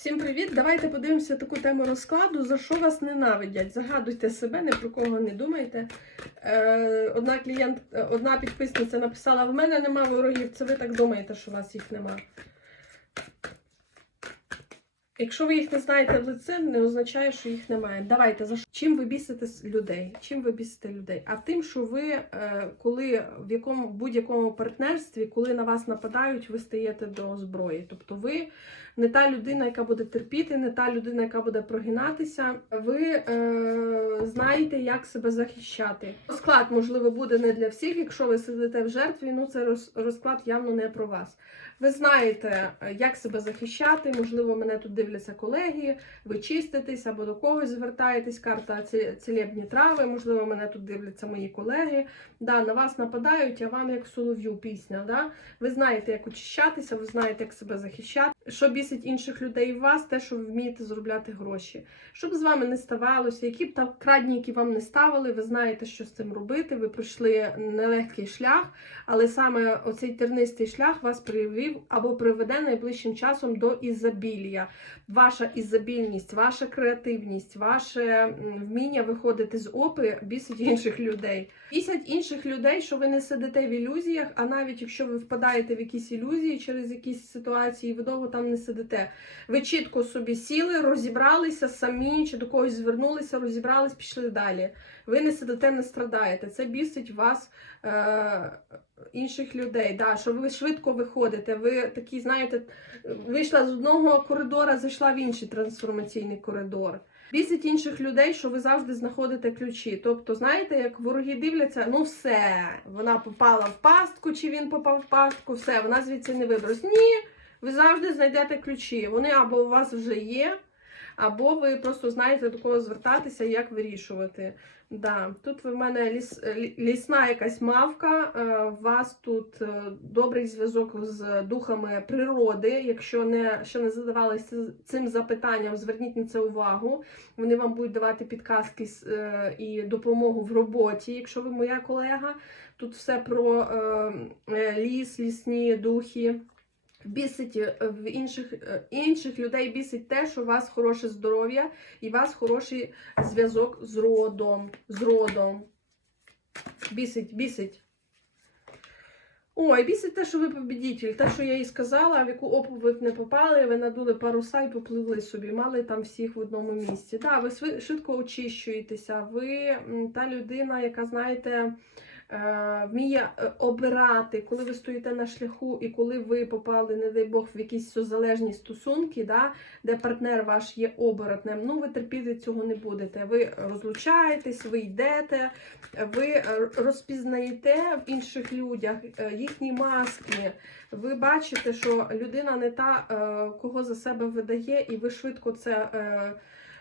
Всім привіт! Давайте подивимося таку тему розкладу, за що вас ненавидять. Загадуйте себе, ні про кого не думайте. Е, одна клієнт, е, одна підписниця написала: в мене нема ворогів, це ви так думаєте, що у вас їх нема. Якщо ви їх не знаєте в лице, не означає, що їх немає. Давайте за що? чим ви бісите людей? Чим ви бісите людей? А тим, що ви, е, коли в якому будь-якому партнерстві, коли на вас нападають, ви стаєте до зброї. Тобто ви не та людина, яка буде терпіти, не та людина, яка буде прогинатися. Ви е, знаєте, як себе захищати. Розклад, можливо, буде не для всіх. Якщо ви сидите в жертві, ну це роз- розклад явно не про вас. Ви знаєте, як себе захищати. Можливо, мене тут дивляться колеги. Ви чиститесь або до когось звертаєтесь. Карта ці- цілебні трави. Можливо, мене тут дивляться мої колеги. Да, на вас нападають, а вам як солов'ю пісня. Да? Ви знаєте, як очищатися, ви знаєте, як себе захищати. Що бісить інших людей в вас, те, що ви вмієте заробляти гроші. Щоб з вами не ставалося, які б там крадніки вам не ставили, ви знаєте, що з цим робити. Ви пройшли нелегкий шлях, але саме оцей тернистий шлях вас привів або приведе найближчим часом до ізобілія. Ваша ізобільність, ваша креативність, ваше вміння виходити з опи бісить інших людей. Бісять інших людей, що ви не сидите в ілюзіях, а навіть якщо ви впадаєте в якісь ілюзії через якісь ситуації, ви довго там не сидите. Ви чітко собі сіли, розібралися самі, чи до когось звернулися, розібрались, пішли далі. Ви не сидите, не страдаєте. Це бісить вас е, інших людей. Да, що ви швидко виходите. Ви такі, знаєте, вийшла з одного коридора, зайшла в інший трансформаційний коридор. Бісить інших людей, що ви завжди знаходите ключі. Тобто, знаєте, як вороги дивляться, ну все, вона попала в пастку, чи він попав в пастку, все, вона звідси не вибралась. Ні, ви завжди знайдете ключі. Вони або у вас вже є, або ви просто знаєте до кого звертатися, як вирішувати. Да. Тут в мене ліс, лісна якась мавка, е, у вас тут е, добрий зв'язок з духами природи. Якщо не, ще не задавалися цим запитанням, зверніть на це увагу. Вони вам будуть давати підказки е, і допомогу в роботі, якщо ви моя колега. Тут все про ліс, лісні духи. Бісить е, в інших, е, інших людей бісить те, що у вас хороше здоров'я і у вас хороший зв'язок з родом. З родом. Бісить, бісить. Ой, бісить те, що ви побідітель. Те, що я їй сказала, в яку ви не попали, ви надули паруса і попливли собі, мали там всіх в одному місці. Да, ви швидко очищуєтеся. Ви та людина, яка, знаєте, вміє е, обирати, коли ви стоїте на шляху і коли ви попали, не дай Бог, в якісь созалежні стосунки, да, де партнер ваш є оборотнем, ну ви терпіти цього не будете. Ви розлучаєтесь, ви йдете, ви е, розпізнаєте в інших людях е, їхні маски. Ви бачите, що людина не та, е, кого за себе видає, і ви швидко це.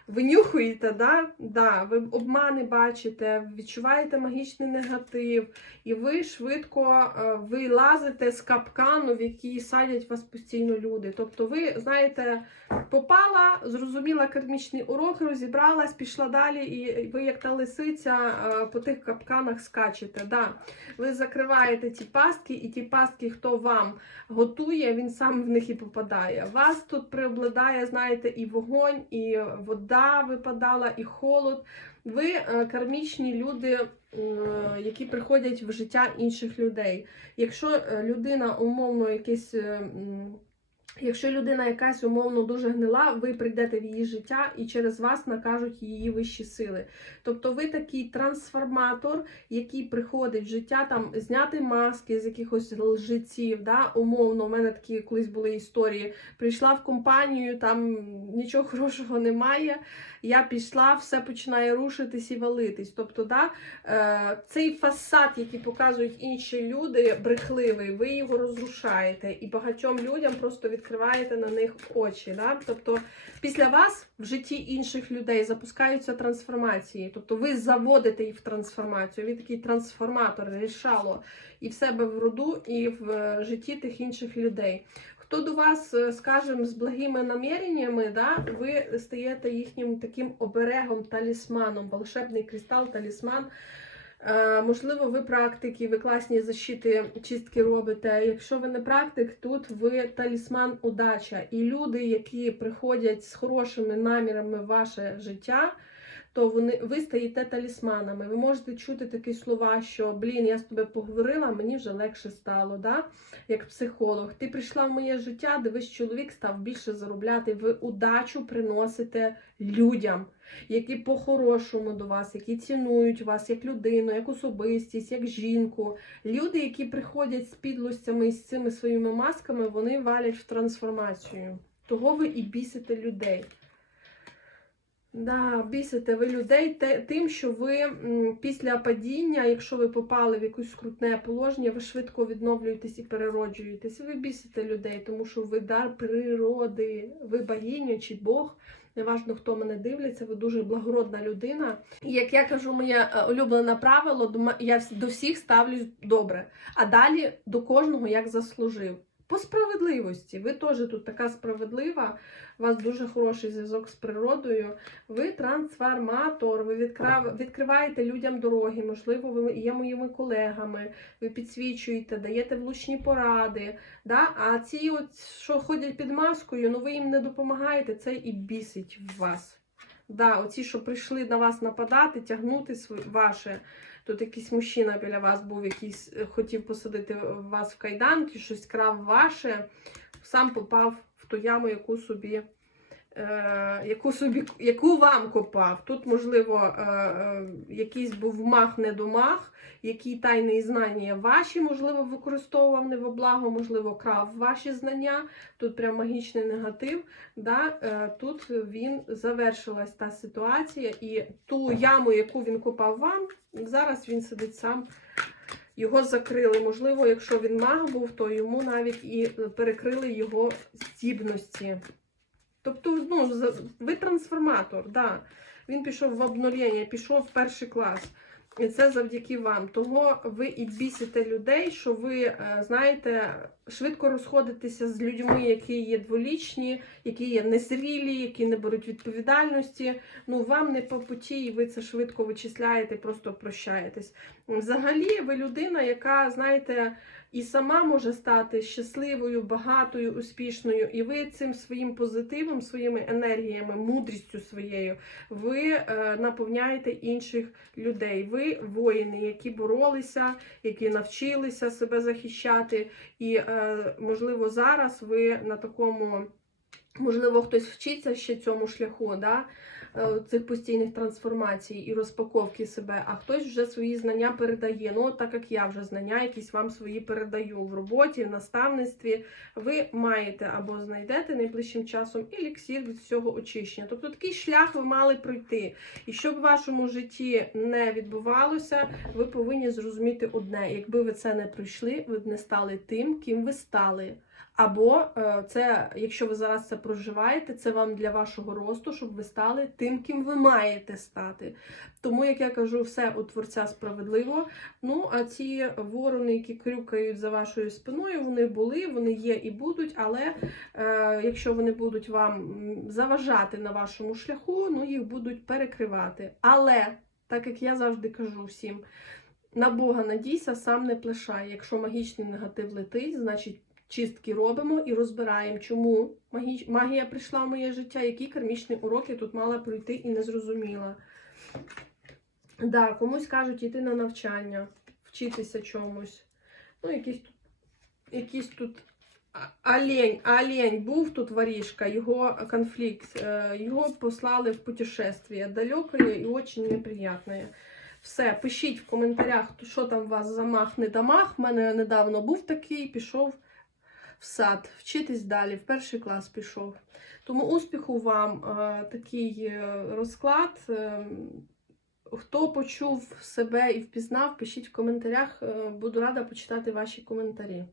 Винюхуєте, да? Да, ви обмани бачите, відчуваєте магічний негатив, і ви швидко е, вилазите з капкану, в який садять вас постійно люди. Тобто, ви знаєте, попала, зрозуміла кармічний урок, розібралась, пішла далі, і ви, як та лисиця, е, по тих капканах скачете. Да. Ви закриваєте ті пастки, і ті пастки, хто вам готує, він сам в них і попадає. Вас тут преобладає, знаєте, і вогонь, і вода випадала, і холод. Ви е, кармічні люди, які приходять в життя інших людей. Якщо е, людина умовно якийсь. Якщо людина якась умовно дуже гнила, ви прийдете в її життя і через вас накажуть її вищі сили. Тобто ви такий трансформатор, який приходить в життя, там зняти маски з якихось лжеців. Да? Умовно, у мене такі колись були історії. Прийшла в компанію, там нічого хорошого немає. Я пішла, все починає рушитись і валитись. Тобто, да, е, цей фасад, який показують інші люди, брехливий, ви його розрушаєте, і багатьом людям просто відкриваєте на них очі. Да? Тобто, після вас в житті інших людей запускаються трансформації. Тобто, ви заводите їх в трансформацію. Ви такий трансформатор, рішало і в себе в роду, і в е, житті тих інших людей. Хто до вас, е, скажімо, з благими наміреннями, да, ви стаєте їхнім таким оберегом, талісманом, волшебний кристал, талісман. Е, можливо, ви практики, ви класні защити, чистки робите. Якщо ви не практик, тут ви талісман удача. І люди, які приходять з хорошими намірами в ваше життя, то вони ви стаєте талісманами. Ви можете чути такі слова, що блін, я з тобою поговорила, мені вже легше стало. Да? Як психолог, ти прийшла в моє життя, дивись, чоловік став більше заробляти. Ви удачу приносите людям, які по-хорошому до вас, які цінують вас як людину, як особистість, як жінку. Люди, які приходять з підлостями і з цими своїми масками, вони валять в трансформацію. Того ви і бісите людей. Да, бісите ви людей тим, що ви після падіння, якщо ви попали в якесь скрутне положення, ви швидко відновлюєтесь і перероджуєтесь. Ви бісите людей, тому що ви дар природи, ви богиня чи Бог. Неважно, хто мене дивиться, ви дуже благородна людина. І як я кажу, моє е, улюблене правило, я до всіх ставлюсь добре, а далі до кожного як заслужив. По справедливості. Ви теж тут така справедлива, у вас дуже хороший зв'язок з природою. Ви трансформатор, ви відкрав... відкриваєте людям дороги, можливо, ви є моїми колегами, ви підсвічуєте, даєте влучні поради. Да? А ці, от, що ходять під маскою, ну ви їм не допомагаєте, це і бісить вас. Да, оці, що прийшли на вас нападати, тягнути ваше. Тут якийсь мужчина біля вас був, якийсь хотів посадити вас в кайданки, щось крав ваше, сам попав в ту яму, яку собі, яку собі, яку вам копав. Тут, можливо, е, е, якийсь був мах недомах, які тайні знання ваші, можливо, використовував не во благо, можливо, крав ваші знання. Тут прям магічний негатив. Да? Е, тут він завершилась та ситуація, і ту яму, яку він копав вам, зараз він сидить сам. Його закрили. Можливо, якщо він маг був, то йому навіть і перекрили його здібності. Тобто, ну, ви трансформатор, да. Він пішов в обнулення, пішов в перший клас. І це завдяки вам. Того ви і бісите людей, що ви, е, знаєте, швидко розходитеся з людьми, які є дволічні, які є незрілі, які не беруть відповідальності. Ну, вам не по путі, і ви це швидко вичисляєте, просто прощаєтесь. Взагалі, ви людина, яка, знаєте, і сама може стати щасливою, багатою, успішною, і ви цим своїм позитивом, своїми енергіями, мудрістю своєю, ви е, наповняєте інших людей. Ви воїни, які боролися, які навчилися себе захищати. І, е, можливо, зараз ви на такому, можливо, хтось вчиться ще цьому шляху. Да? е, Цих постійних трансформацій і розпаковки себе, а хтось вже свої знання передає. Ну, так як я вже знання якісь вам свої передаю в роботі, в наставництві, ви маєте або знайдете найближчим часом еліксір від цього очищення. Тобто такий шлях ви мали пройти. І щоб в вашому житті не відбувалося, ви повинні зрозуміти одне: якби ви це не пройшли, ви б не стали тим, ким ви стали. Або е, це, якщо ви зараз це проживаєте, це вам для вашого росту, щоб ви стали тим, ким ви маєте стати. Тому, як я кажу, все у творця справедливо. Ну, а ці ворони, які крюкають за вашою спиною, вони були, вони є і будуть, але е, якщо вони будуть вам заважати на вашому шляху, ну їх будуть перекривати. Але, так як я завжди кажу всім, на Бога надійся, сам не плешай. Якщо магічний негатив летить, значить чистки робимо і розбираємо, чому магія прийшла в моє життя, які кармічні уроки тут мала пройти і не зрозуміла. Да, комусь кажуть йти на навчання, вчитися чомусь. Ну, якісь тут, якісь тут олень, олень був тут ворішка, його конфлікт, е, його послали в путешествие далекое і дуже неприятне. Все, пишіть в коментарях, що там у вас за мах, не дамах. У мене недавно був такий, пішов в сад, вчитись далі, в перший клас пішов. Тому успіху вам е, такий е, розклад. Е, Хто почув себе і впізнав, пишіть в коментарях. Буду рада почитати ваші коментарі.